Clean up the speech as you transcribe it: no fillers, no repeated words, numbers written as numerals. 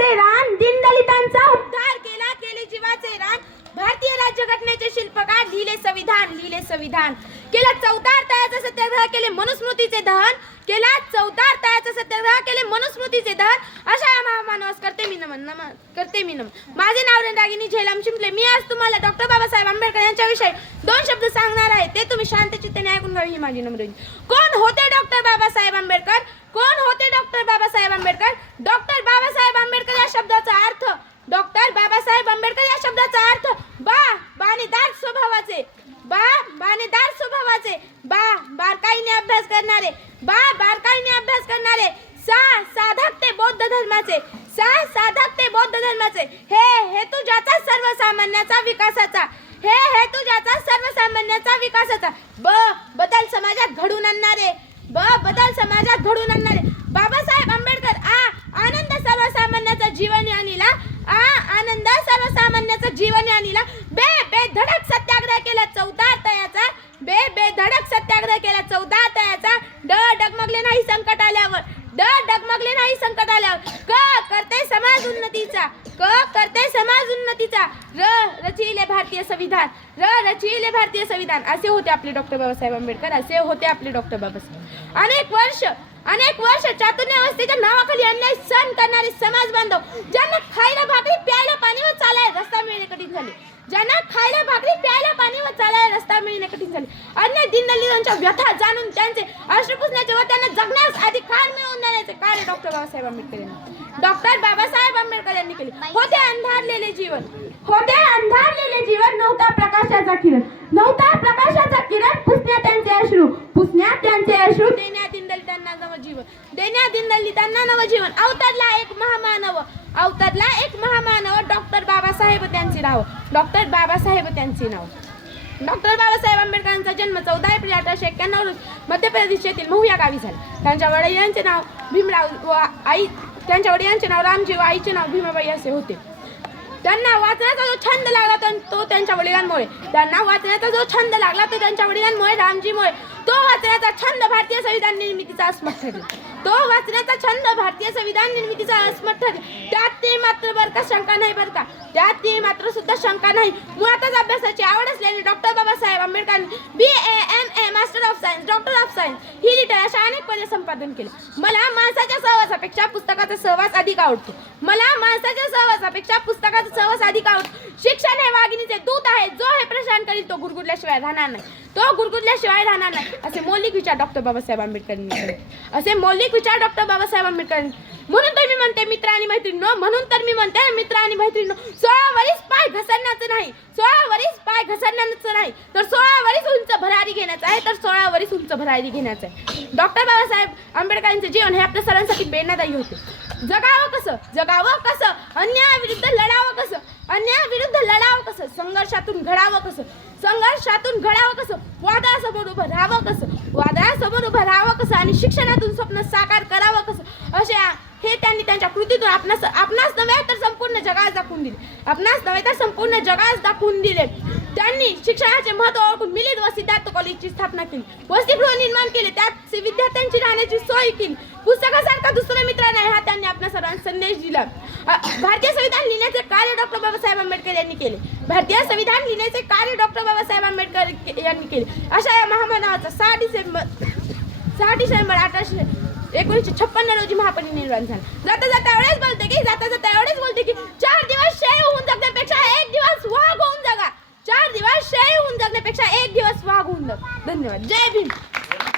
जीवाचे रान, दीनदलितांचा उद्धार केला, केले जीवाचे रान. भारतीय राज्यघटनेचे शिल्पकार, लिहिले संविधान, लिहिले संविधान. केला चौदार तळ्याचा सत्याग्रह, केले मनुस्मृतीचे दहन. केला चौदार तळ्याचा सत्याग्रह, केले मनुस्मृतीचे दहन. अशा या महामानवास करते मी नमन, करते मी नमन. माझे नाव रणरागिनी झेलम शिंपले. मी आज तुम्हाला डॉक्टर बाबासाहेब आंबेडकर यांच्याविषयी 2 शब्द सांगणार आहे. ते तुम्ही शांत चित्ताने ऐकून घ्यावी ही माझी नम्र विनंती. कोण होते डॉक्टर बाबासाहेब आंबेडकर? कोण होते डॉक्टर बाबासाहेब आंबेडकर? डॉक्टर बाबासाहेब आंबेडकर या शब्दाचा अर्थ, डॉक्टर बाबासाहेब आंबेडकर या शब्दाचा अर्थ बाणेदार स्वभावाचे, बाणेदार स्वभावाचे, बारकाईने अभ्यास करणारे, बारकाईने अभ्यास करणारे, साधक ते बौद्ध धर्माचे, साधक ते बौद्ध धर्माचे. हे हेतू ज्याचा सर्वसामान्याचा विकासाचा, हे हेतू ज्याचा सर्वसामान्याचा विकासाचा. बदल समाजात घडून आणणारे, बदल समाजात घडून आणणारे बाबासाहेब आंबेडकर. आनंद सर्वसामान्याचा जीवन आणीला, आनंद सर्वसामान्याचा जीवन आणीला. बेधडक सत्याग्रह केला 14 तळ्याचा, बेधडक सत्याग्रह केला 14 तळ्याचा. डगमगले नाही संकट आल्यावर, डगमगले नाही संकट आल्यावर. करते समाज उन्नतीचा, करते समाज उन्नतीचा. रचिले भारतीय संविधान, रचिले भारतीय संविधान. असे होते आपले डॉक्टर बाबासाहेब आंबेडकर, असे होते आपले डॉक्टर बाबासाहेब. अनेक वर्ष चातुर्यावस्थेच्या नावाखाली अन्याय सहन करणारे समाज बांधव, ज्यांना खायला भाकरी, प्यायला पाणी व चालायला रस्ता मिळणे कठीण झाले, ज्यांना खायला भाकरी, प्यायला पाणी व चालायला रस्ता मिळणे कठीण झाले. अन्य दीनदलितांच्या व्यथा जाणून त्यांचे अश्रू पुसण्याचे व त्यांना जगण्यास अधिकार मिळवून देण्याचे कार्य डॉक्टर बाबासाहेब आंबेडकर यांनी, डॉक्टर बाबासाहेब आंबेडकर यांनी केले. होते अंधारलेले जीवन, होते अंधारलेले जीवन. नव्हता प्रकाशाचा किरण, नव्हता प्रकाशाचा किरण. पुसण्या त्यांचे अश्रू, पुसण्या त्यांचे अश्रू. देण्या दीनदलितांना नवजीवन, देण्या दीनदलितांना नवजीवन. अवतरला एक महामानव, अवतरला एक महामानव. डॉक्टर बाबासाहेब त्यांचे नाव, डॉक्टर बाबासाहेब त्यांचे नाव. डॉक्टर बाबासाहेब आंबेडकरांचा जन्म 14 एप्रिल 1891 रोजी मध्य प्रदेशातील महू या गावी झाला. त्यांच्या वडिलांचे नाव भीमराव व आई, त्यांच्या वडिलांचे नाव रामजी व आईचे नाव भीमाबाई असे होते. त्यांना वाचण्याचा जो छंद लागला तो त्यांच्या वडिलांमुळे, त्यांना वाचण्याचा जो छंद लागला तो त्यांच्या वडिलांमुळे, रामजीमुळे. तो वाचण्याचा छंद भारतीय संविधान निर्मितीचा अस्मत् ठरला, तो वाचण्याचा छंद भारतीय संविधान निर्मितीचा अस्मत् ठरला. त्यात ते मात्र बरं का शंका नाही, बरं का त्यात ते मात्र सुद्धा शंका नाही. मुळातच अभ्यासाची आवड असलेले डॉक्टर बाबासाहेब आंबेडकरांनी BA MA master of science, doctor of science he retire अशा अनेक पदे संपादन केले. मला माणसाच्या सहवासापेक्षा पुस्तकाचा सहवास अधिक आवडतो, मला माणसाच्या सहवासापेक्षा पुस्तकाचा सहवास अधिक आवडतो. शिक्षण हे वाघिणीचे दूत आहे, जो हे प्रशांत करील तो गुरगुरल्याशिवाय राहणार नाही, तो गुरगुरल्याशिवाय राहणार नाही. असे मौलिक विचार डॉक्टर बाबासाहेब आंबेडकरांनी केले, असे मौलिक विचार डॉक्टर बाबासाहेब आंबेडकरांनी. म्हणून तर मी म्हणते मित्र आणि मैत्रिणींनो, म्हणून तर मी म्हणते मित्र आणि मैत्रिणींनो, 16 वरीस पाय घसरण्याचं नाही, 16 वरीस पाय घसरण्याचं नाही, तर 16 वरीस उंच भरारी घेण्याचं आहे, तर 16 वरीस उंच भरारी घ्यायचं आहे. डॉक्टर बाबासाहेब आंबेडकरांचे जीवन हे आपल्या सर्वांसाठी प्रेरणादायी होते. जगावं कसं, जगावं कसं, अन्यायाविरुद्ध लढावं कसं, अन्यायाविरुद्ध लढावं कसं, संघर्षातून घडावं कसं, संघर्षातून घडावं कसं, वादळासमोर उभं राहावं कसं, वादळासमोर उभं राहावं कसं, आणि शिक्षणातून स्वप्न साकार करावं कसं, अशा हे त्यांनी त्यांच्या कृतीतून आपणास नव्हे तर संपूर्ण जगास दाखवून दिले, आपणास नव्हे तर संपूर्ण जगास दाखवून दिले. त्यांनी शिक्षणाचे महत्त्व ओळखून मिलिंद व सिद्धार्थ कॉलेजची स्थापना केली, वसतिगृह निर्माण केले, त्यात विद्यार्थ्यांची राहण्याची सोय केली. पुस्तकासारखा दुसरा मित्र नाही हा त्यांनी आपल्या सर्वांना संदेश दिला. भारतीय संविधान लिहिण्याचे कार्य डॉक्टर बाबासाहेब आंबेडकर यांनी केले, भारतीय संविधान लिहिण्याचे कार्य डॉक्टर बाबासाहेब आंबेडकर यांनी केले. अशा या महामानवाचा 6 डिसेंबर 1956 रोजी महापरिनिर्वाण झाला. जाता जाता एवढेच बोलते की 4 दिवस शय होऊन जगण्यापेक्षा 1 दिवस वाघ होऊन जगा, 4 दिवस शय होऊन जगण्यापेक्षा 1 दिवस वाघ होऊन जगा. धन्यवाद. जय भीम.